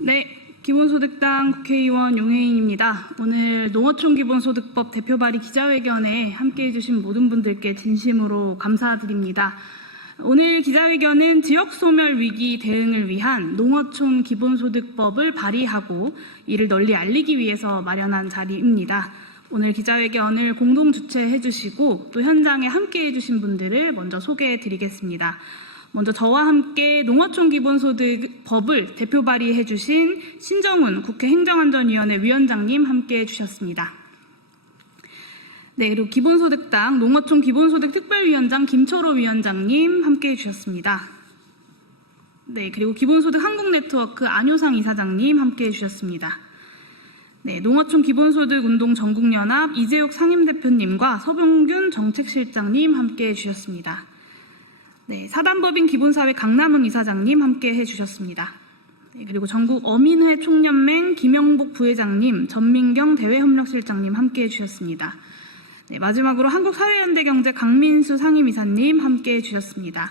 네, 기본소득당 국회의원 용혜인입니다. 오늘 농어촌 기본소득법 대표 발의 기자회견에 함께해 주신 모든 분들께 진심으로 감사드립니다. 오늘 기자회견은 지역소멸 위기 대응을 위한 농어촌 기본소득법을 발의하고 이를 널리 알리기 위해서 마련한 자리입니다. 오늘 기자회견을 공동 주최해 주시고 또 현장에 함께해 주신 분들을 먼저 소개해 드리겠습니다. 먼저 저와 함께 농어촌 기본소득법을 대표 발의해 주신 신정훈 국회 행정안전위원회 위원장님 함께해 주셨습니다. 네, 그리고 기본소득당 농어촌 기본소득 특별위원장 김철호 위원장님 함께해 주셨습니다. 네, 그리고 기본소득 한국네트워크 안효상 이사장님 함께해 주셨습니다. 네, 농어촌 기본소득 운동 전국연합 이재욱 상임대표님과 서병균 정책실장님 함께해 주셨습니다. 네, 사단법인 기본사회 강남은 이사장님 함께해 주셨습니다. 네, 그리고 전국 어민회 총연맹 김영복 부회장님, 전민경 대외협력실장님 함께해 주셨습니다. 네, 마지막으로 한국사회연대경제 강민수 상임이사님 함께해 주셨습니다.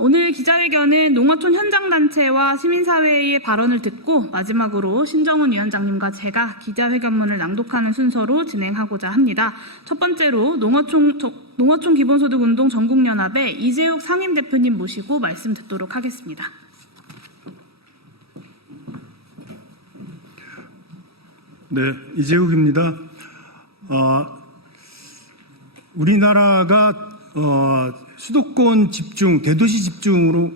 오늘 기자회견은 농어촌 현장단체와 시민사회의 발언을 듣고 마지막으로 신정훈 위원장님과 제가 기자회견문을 낭독하는 순서로 진행하고자 합니다. 첫 번째로 농어촌 기본소득 운동 전국연합의 이재욱 상임대표님 모시고 말씀 듣도록 하겠습니다. 네, 이재욱입니다. 우리나라가 수도권 집중, 대도시 집중으로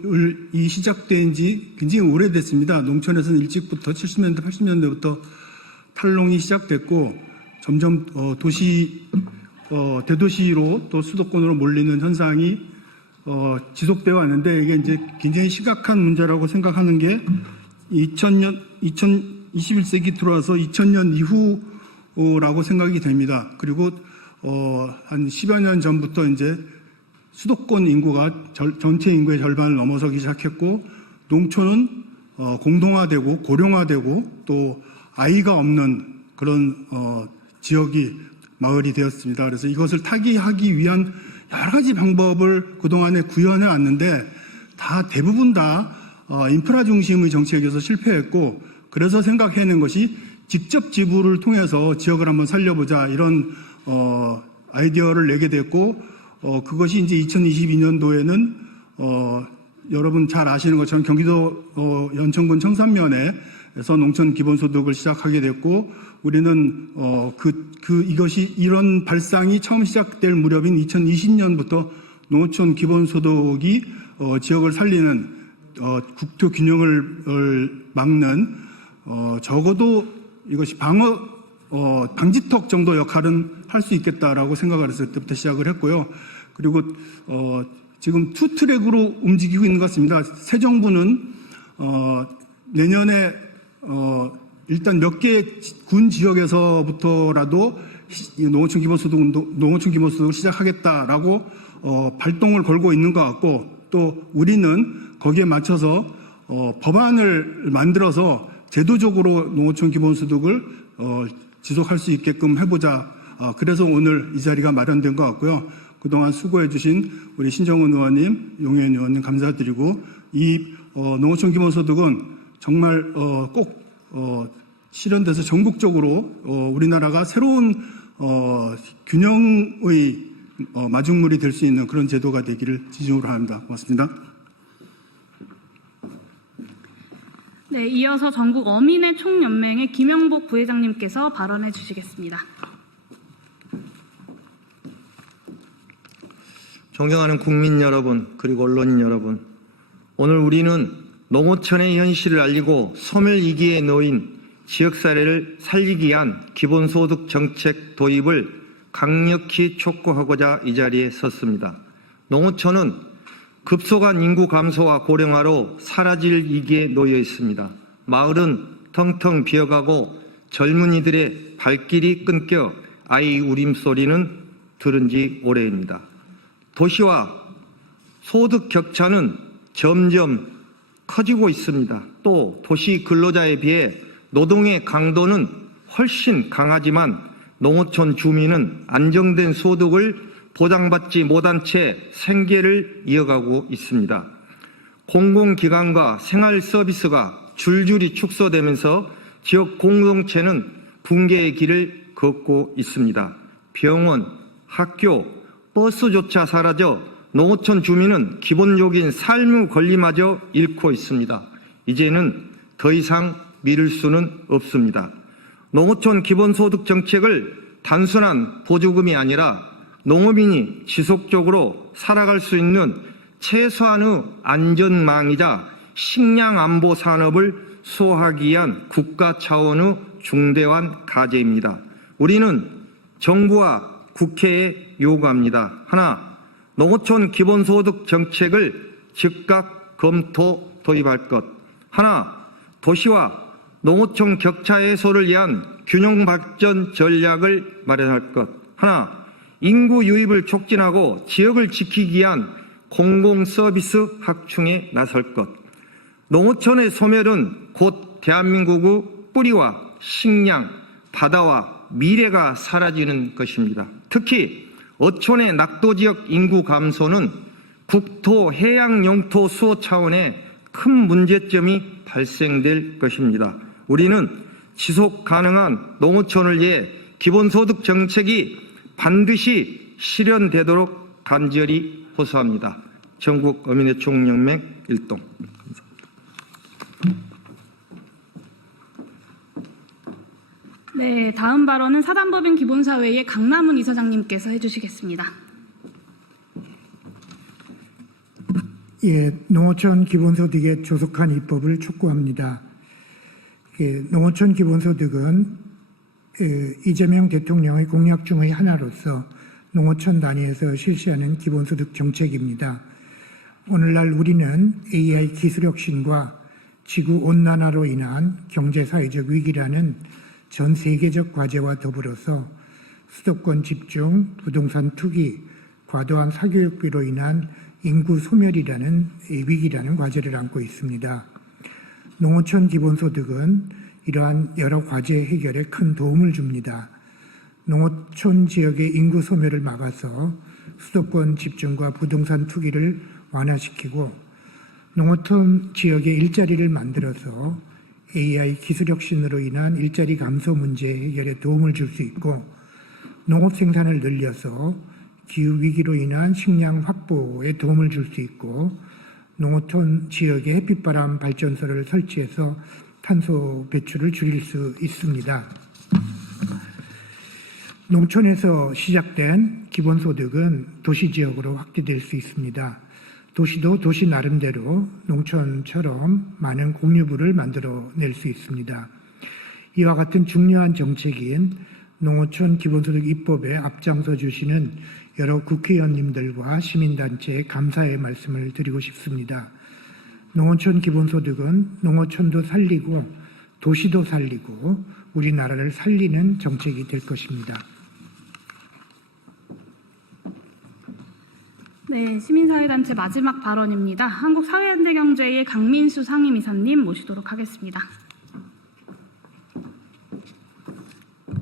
시작된 지 굉장히 오래됐습니다. 농촌에서는 일찍부터 70년대, 80년대부터 탈농이 시작됐고 점점 대도시로 또 수도권으로 몰리는 현상이 지속되어 왔는데 이게 이제 굉장히 심각한 문제라고 생각하는 게 21세기 들어와서 2000년 이후라고 생각이 됩니다. 그리고 한 10여 년 전부터 이제 수도권 인구가 전체 인구의 절반을 넘어서기 시작했고 농촌은 공동화되고 고령화되고 또 아이가 없는 그런 지역이 마을이 되었습니다. 그래서 이것을 타개하기 위한 여러 가지 방법을 그동안에 구현해 왔는데 대부분 다 인프라 중심의 정책에서 실패했고 그래서 생각해낸 것이 직접 지불을 통해서 지역을 한번 살려보자 이런 아이디어를 내게 됐고 그것이 이제 2022년도에는 여러분 잘 아시는 것처럼 경기도 연천군 청산면에서 농촌 기본소득을 시작하게 됐고 우리는 이것이 이런 발상이 처음 시작될 무렵인 2020년부터 농어촌 기본소득이 지역을 살리는 국토 균형을 막는 적어도 이것이 방지턱 정도 역할은 할 수 있겠다라고 생각을 했을 때부터 시작을 했고요. 그리고 지금 투 트랙으로 움직이고 있는 것 같습니다. 새 정부는 내년에 일단 몇 개 군 지역에서부터라도 농어촌 기본소득을 시작하겠다라고 발동을 걸고 있는 것 같고 또 우리는 거기에 맞춰서 법안을 만들어서 제도적으로 농어촌 기본소득을 지속할 수 있게끔 해보자. 그래서 오늘 이 자리가 마련된 것 같고요. 그동안 수고해 주신 우리 신정훈 의원님, 용혜인 의원님 감사드리고 이 농어촌 기본소득은 정말 꼭 실현돼서 전국적으로 우리나라가 새로운 균형의 마중물이 될 수 있는 그런 제도가 되기를 지중으로 합니다. 고맙습니다. 네, 이어서 전국 어민회 총연맹의 김영복 부회장님께서 발언해 주시겠습니다. 존경하는 국민 여러분 그리고 언론인 여러분, 오늘 우리는 농어촌의 현실을 알리고 소멸위기에 놓인 지역사회를 살리기 위한 기본소득 정책 도입을 강력히 촉구하고자 이 자리에 섰습니다. 농어촌은 급속한 인구 감소와 고령화로 사라질 위기에 놓여 있습니다. 마을은 텅텅 비어가고 젊은이들의 발길이 끊겨 아이 울음소리는 들은 지 오래입니다. 도시와 소득 격차는 점점 커지고 있습니다. 또 도시 근로자에 비해 노동의 강도는 훨씬 강하지만 농어촌 주민은 안정된 소득을 보장받지 못한 채 생계를 이어가고 있습니다. 공공기관과 생활 서비스가 줄줄이 축소되면서 지역 공동체는 붕괴의 길을 걷고 있습니다. 병원, 학교, 버스조차 사라져 농어촌 주민은 기본적인 삶의 권리마저 잃고 있습니다. 이제는 더 이상 미룰 수는 없습니다. 농어촌 기본소득 정책을 단순한 보조금이 아니라 농어민이 지속적으로 살아갈 수 있는 최소한의 안전망이자 식량 안보 산업을 수호하기 위한 국가 차원의 중대한 과제입니다. 우리는 정부와 국회에 요구합니다. 하나, 농어촌 기본소득 정책을 즉각 검토 도입할 것. 하나, 도시와 농어촌 격차 해소를 위한 균형 발전 전략을 마련할 것. 하나, 인구 유입을 촉진하고 지역을 지키기 위한 공공 서비스 확충에 나설 것. 농어촌의 소멸은 곧 대한민국의 뿌리와 식량, 바다와 미래가 사라지는 것입니다. 특히 어촌의 낙도지역 인구 감소는 국토 해양 영토 수호 차원의 큰 문제점이 발생될 것입니다. 우리는 지속 가능한 농어촌을 위해 기본소득 정책이 반드시 실현되도록 간절히 호소합니다. 전국 어민의 총연맹 일동. 네, 다음 발언은 사단법인 기본사회의 강남훈 이사장님께서 해주시겠습니다. 예, 농어촌 기본소득의 조속한 입법을 촉구합니다. 농어촌 기본소득은 이재명 대통령의 공약 중의 하나로서 농어촌 단위에서 실시하는 기본소득 정책입니다. 오늘날 우리는 AI 기술 혁신과 지구온난화로 인한 경제사회적 위기라는 전 세계적 과제와 더불어서 수도권 집중, 부동산 투기, 과도한 사교육비로 인한 인구 소멸이라는 위기라는 과제를 안고 있습니다. 농어촌 기본소득은 이러한 여러 과제 해결에 큰 도움을 줍니다. 농어촌 지역의 인구 소멸을 막아서 수도권 집중과 부동산 투기를 완화시키고 농어촌 지역의 일자리를 만들어서 AI 기술 혁신으로 인한 일자리 감소 문제 해결에 도움을 줄 수 있고 농업 생산을 늘려서 기후위기로 인한 식량 확보에 도움을 줄 수 있고 농어촌 지역에 햇빛바람 발전소를 설치해서 탄소 배출을 줄일 수 있습니다. 농촌에서 시작된 기본소득은 도시지역으로 확대될 수 있습니다. 도시도 도시 나름대로 농촌처럼 많은 공유부를 만들어낼 수 있습니다. 이와 같은 중요한 정책인 농어촌 기본소득 입법에 앞장서 주시는 여러 국회의원님들과 시민단체에 감사의 말씀을 드리고 싶습니다. 농어촌 기본소득은 농어촌도 살리고 도시도 살리고 우리나라를 살리는 정책이 될 것입니다. 네, 시민사회단체 마지막 발언입니다. 한국사회현대경제의 강민수 상임이사님 모시도록 하겠습니다.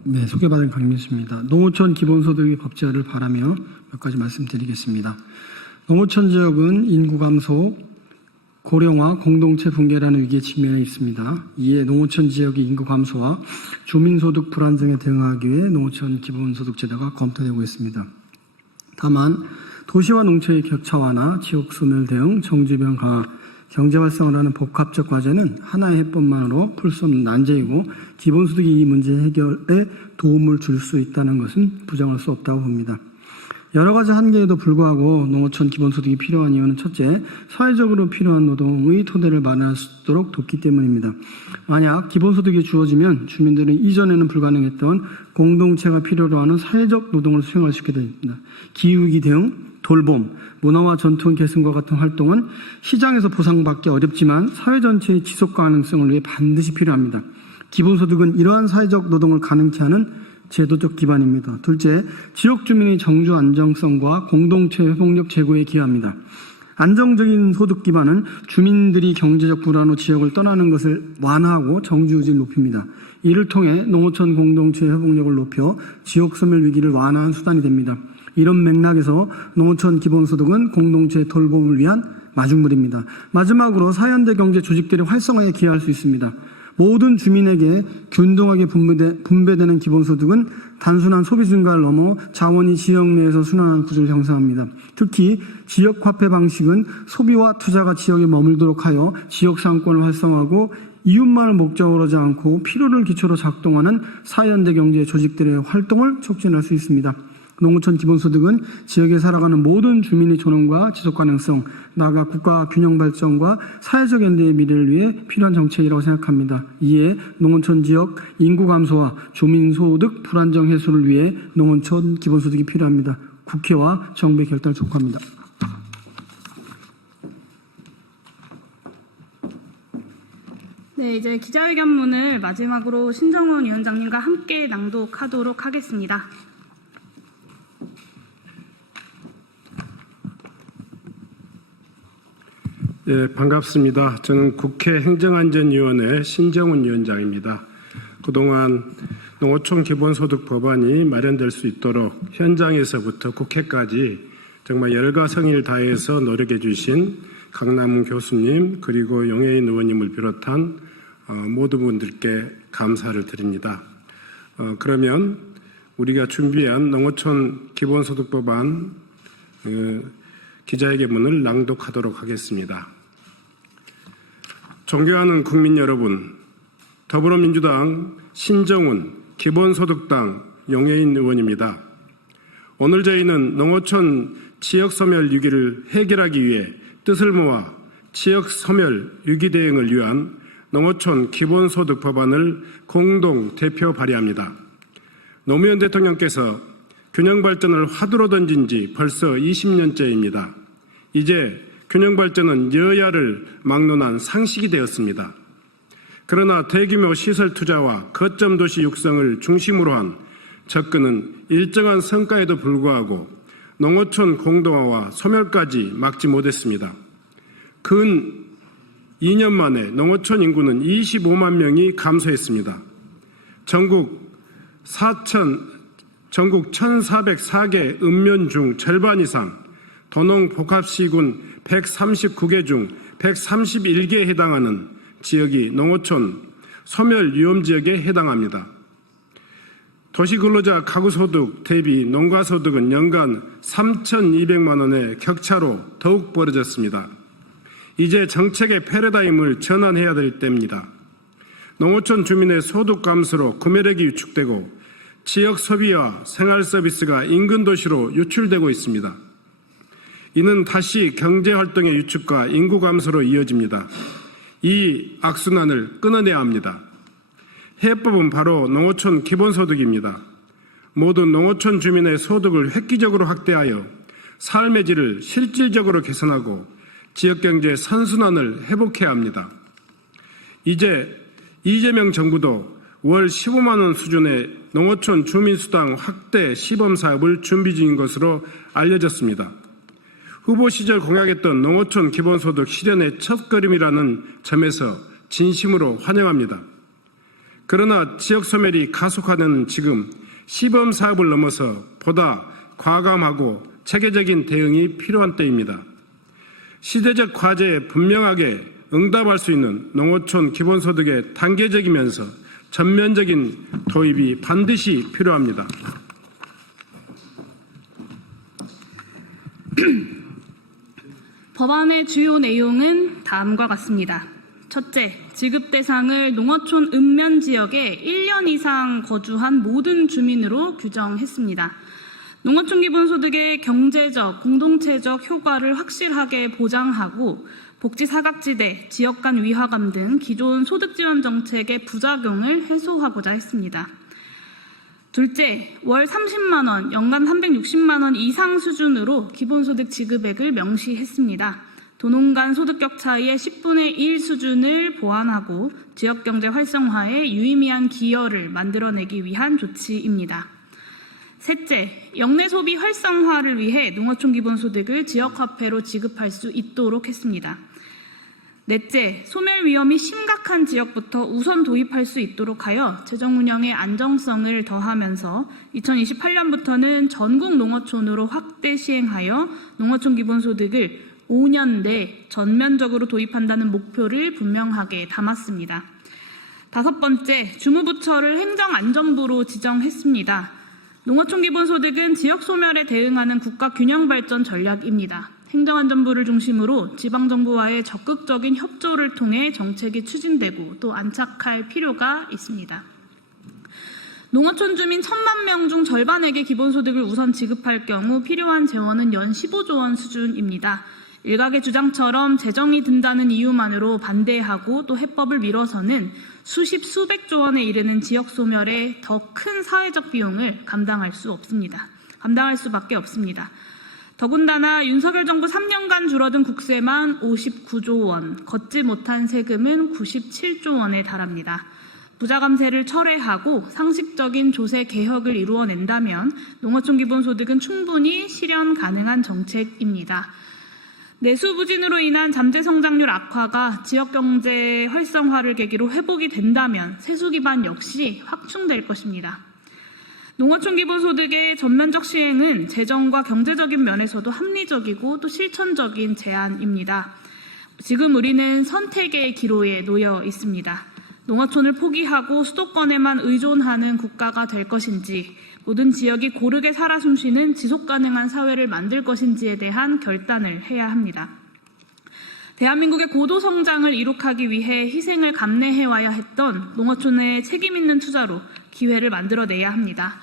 네, 소개받은 강민수입니다. 농어촌 기본소득의 법제화를 바라며 몇 가지 말씀드리겠습니다. 농어촌 지역은 인구 감소, 고령화, 공동체 붕괴라는 위기에 직면해 있습니다. 이에 농어촌 지역의 인구 감소와 주민소득 불안정에 대응하기 위해 농어촌 기본소득 제도가 검토되고 있습니다. 다만 도시와 농촌의 격차 완화, 지역 소멸 대응, 정주변 강화, 경제 활성화를 하는 복합적 과제는 하나의 해법만으로 풀 수 없는 난제이고 기본소득이 이 문제 해결에 도움을 줄 수 있다는 것은 부정할 수 없다고 봅니다. 여러 가지 한계에도 불구하고 농어촌 기본소득이 필요한 이유는 첫째, 사회적으로 필요한 노동의 토대를 마련할 수 있도록 돕기 때문입니다. 만약 기본소득이 주어지면 주민들은 이전에는 불가능했던 공동체가 필요로 하는 사회적 노동을 수행할 수 있게 됩니다. 기후위기 대응, 돌봄, 문화와 전통 계승과 같은 활동은 시장에서 보상받기 어렵지만 사회 전체의 지속 가능성을 위해 반드시 필요합니다. 기본소득은 이러한 사회적 노동을 가능케 하는 제도적 기반입니다. 둘째, 지역 주민의 정주 안정성과 공동체 회복력 제고에 기여합니다. 안정적인 소득 기반은 주민들이 경제적 불안 후 지역을 떠나는 것을 완화하고 정주 유지를 높입니다. 이를 통해 농어촌 공동체 회복력을 높여 지역 소멸 위기를 완화한 수단이 됩니다. 이런 맥락에서 농어촌 기본소득은 공동체 돌봄을 위한 마중물입니다. 마지막으로 사연대 경제 조직들의 활성화에 기여할 수 있습니다. 모든 주민에게 균등하게 분배되는 기본소득은 단순한 소비 증가를 넘어 자원이 지역 내에서 순환하는 구조를 형성합니다. 특히 지역화폐 방식은 소비와 투자가 지역에 머물도록 하여 지역 상권을 활성화하고 이웃만을 목적으로 하지 않고 필요를 기초로 작동하는 사연대 경제 조직들의 활동을 촉진할 수 있습니다. 농어촌 기본소득은 지역에 살아가는 모든 주민의 존엄과 지속가능성, 나아가 국가 균형 발전과 사회적 연대의 미래를 위해 필요한 정책이라고 생각합니다. 이에 농어촌 지역 인구 감소와 주민소득 불안정 해소를 위해 농어촌 기본소득이 필요합니다. 국회와 정부의 결단을 촉구합니다. 네, 이제 기자회견문을 마지막으로 신정훈 위원장님과 함께 낭독하도록 하겠습니다. 네, 반갑습니다. 저는 국회 행정안전위원회 신정훈 위원장입니다. 그동안 농어촌 기본소득 법안이 마련될 수 있도록 현장에서부터 국회까지 정말 열과 성의를 다해서 노력해 주신 강남훈 교수님 그리고 용해인 의원님을 비롯한 모든 분들께 감사를 드립니다. 그러면 우리가 준비한 농어촌 기본소득 법안 기자회견문을 낭독하도록 하겠습니다. 존경하는 국민 여러분, 더불어민주당 신정훈 기본소득당 용해인 의원입니다. 오늘 저희는 농어촌 지역소멸 위기를 해결하기 위해 뜻을 모아 지역소멸 위기 대응을 위한 농어촌 기본소득 법안을 공동 대표 발의합니다. 노무현 대통령께서 균형발전을 화두로 던진 지 벌써 20년째입니다. 이제 균형발전은 여야를 막론한 상식이 되었습니다. 그러나 대규모 시설 투자와 거점 도시 육성을 중심으로 한 접근은 일정한 성과에도 불구하고 농어촌 공동화와 소멸까지 막지 못했습니다. 근 2년 만에 농어촌 인구는 25만 명이 감소했습니다. 전국 1,404개 읍면 중 절반 이상, 도농복합시군 139개 중 131개에 해당하는 지역이 농어촌 소멸 위험 지역에 해당합니다. 도시근로자 가구소득 대비 농가소득은 연간 3,200만 원의 격차로 더욱 벌어졌습니다. 이제 정책의 패러다임을 전환해야 될 때입니다. 농어촌 주민의 소득 감소로 구매력이 위축되고 지역 소비와 생활 서비스가 인근 도시로 유출되고 있습니다. 이는 다시 경제활동의 위축과 인구 감소로 이어집니다. 이 악순환을 끊어내야 합니다. 해법은 바로 농어촌 기본소득입니다. 모든 농어촌 주민의 소득을 획기적으로 확대하여 삶의 질을 실질적으로 개선하고 지역경제 선순환을 회복해야 합니다. 이제 이재명 정부도 월 15만 원 수준의 농어촌 주민수당 확대 시범사업을 준비 중인 것으로 알려졌습니다. 후보 시절 공약했던 농어촌 기본소득 실현의 첫걸음이라는 점에서 진심으로 환영합니다. 그러나 지역소멸이 가속화되는 지금 시범사업을 넘어서 보다 과감하고 체계적인 대응이 필요한 때입니다. 시대적 과제에 분명하게 응답할 수 있는 농어촌 기본소득의 단계적이면서 전면적인 도입이 반드시 필요합니다. 법안의 주요 내용은 다음과 같습니다. 첫째, 지급 대상을 농어촌 읍면 지역에 1년 이상 거주한 모든 주민으로 규정했습니다. 농어촌 기본소득의 경제적, 공동체적 효과를 확실하게 보장하고 복지 사각지대, 지역 간 위화감 등 기존 소득 지원 정책의 부작용을 해소하고자 했습니다. 둘째, 월 30만 원, 연간 360만 원 이상 수준으로 기본소득 지급액을 명시했습니다. 도농 간 소득 격차의 10분의 1 수준을 보완하고 지역경제 활성화에 유의미한 기여를 만들어내기 위한 조치입니다. 셋째, 영내 소비 활성화를 위해 농어촌 기본소득을 지역화폐로 지급할 수 있도록 했습니다. 넷째, 소멸 위험이 심각한 지역부터 우선 도입할 수 있도록 하여 재정 운영의 안정성을 더하면서 2028년부터는 전국 농어촌으로 확대 시행하여 농어촌 기본소득을 5년 내 전면적으로 도입한다는 목표를 분명하게 담았습니다. 5번째, 주무부처를 행정안전부로 지정했습니다. 농어촌 기본소득은 지역 소멸에 대응하는 국가 균형 발전 전략입니다. 행정안전부를 중심으로 지방정부와의 적극적인 협조를 통해 정책이 추진되고 또 안착할 필요가 있습니다. 농어촌 주민 1,000만 명 중 절반에게 기본소득을 우선 지급할 경우 필요한 재원은 연 15조 원 수준입니다. 일각의 주장처럼 재정이 든다는 이유만으로 반대하고 또 해법을 미뤄서는 수십 수백조 원에 이르는 지역 소멸의 더 큰 사회적 비용을 감당할 수밖에 없습니다. 더군다나 윤석열 정부 3년간 줄어든 국세만 59조 원, 걷지 못한 세금은 97조 원에 달합니다. 부자 감세를 철회하고 상식적인 조세 개혁을 이루어낸다면 농어촌 기본소득은 충분히 실현 가능한 정책입니다. 내수 부진으로 인한 잠재 성장률 악화가 지역 경제 활성화를 계기로 회복이 된다면 세수 기반 역시 확충될 것입니다. 농어촌 기본소득의 전면적 시행은 재정과 경제적인 면에서도 합리적이고 또 실천적인 제안입니다. 지금 우리는 선택의 기로에 놓여 있습니다. 농어촌을 포기하고 수도권에만 의존하는 국가가 될 것인지, 모든 지역이 고르게 살아 숨쉬는 지속가능한 사회를 만들 것인지에 대한 결단을 해야 합니다. 대한민국의 고도 성장을 이룩하기 위해 희생을 감내해와야 했던 농어촌의 책임있는 투자로 기회를 만들어내야 합니다.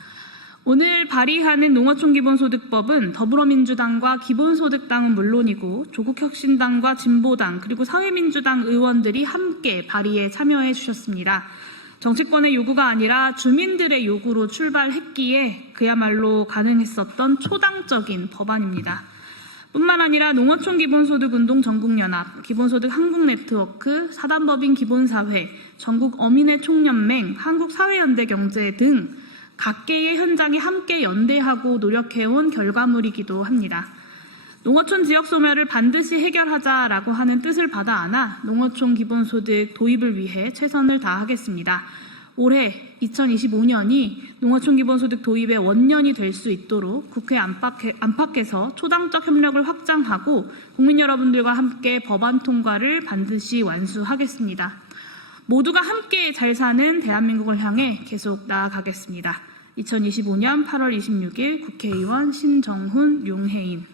오늘 발의하는 농어촌 기본소득법은 더불어민주당과 기본소득당은 물론이고 조국혁신당과 진보당 그리고 사회민주당 의원들이 함께 발의에 참여해 주셨습니다. 정치권의 요구가 아니라 주민들의 요구로 출발했기에 그야말로 가능했었던 초당적인 법안입니다. 뿐만 아니라 농어촌 기본소득 운동 전국연합, 기본소득 한국네트워크, 사단법인 기본사회, 전국 어민의 총연맹, 한국사회연대경제 등 각계의 현장이 함께 연대하고 노력해온 결과물이기도 합니다. 농어촌 지역 소멸을 반드시 해결하자라고 하는 뜻을 받아 안아 농어촌 기본소득 도입을 위해 최선을 다하겠습니다. 올해 2025년이 농어촌 기본소득 도입의 원년이 될 수 있도록 국회 안팎에서 초당적 협력을 확장하고 국민 여러분들과 함께 법안 통과를 반드시 완수하겠습니다. 모두가 함께 잘 사는 대한민국을 향해 계속 나아가겠습니다. 2025년 8월 26일 국회의원 신정훈, 용해인.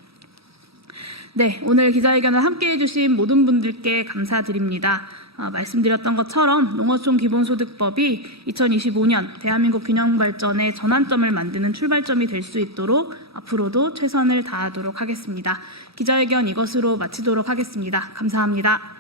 네, 오늘 기자회견을 함께해 주신 모든 분들께 감사드립니다. 말씀드렸던 것처럼 농어촌 기본소득법이 2025년 대한민국 균형발전의 전환점을 만드는 출발점이 될 수 있도록 앞으로도 최선을 다하도록 하겠습니다. 기자회견 이것으로 마치도록 하겠습니다. 감사합니다.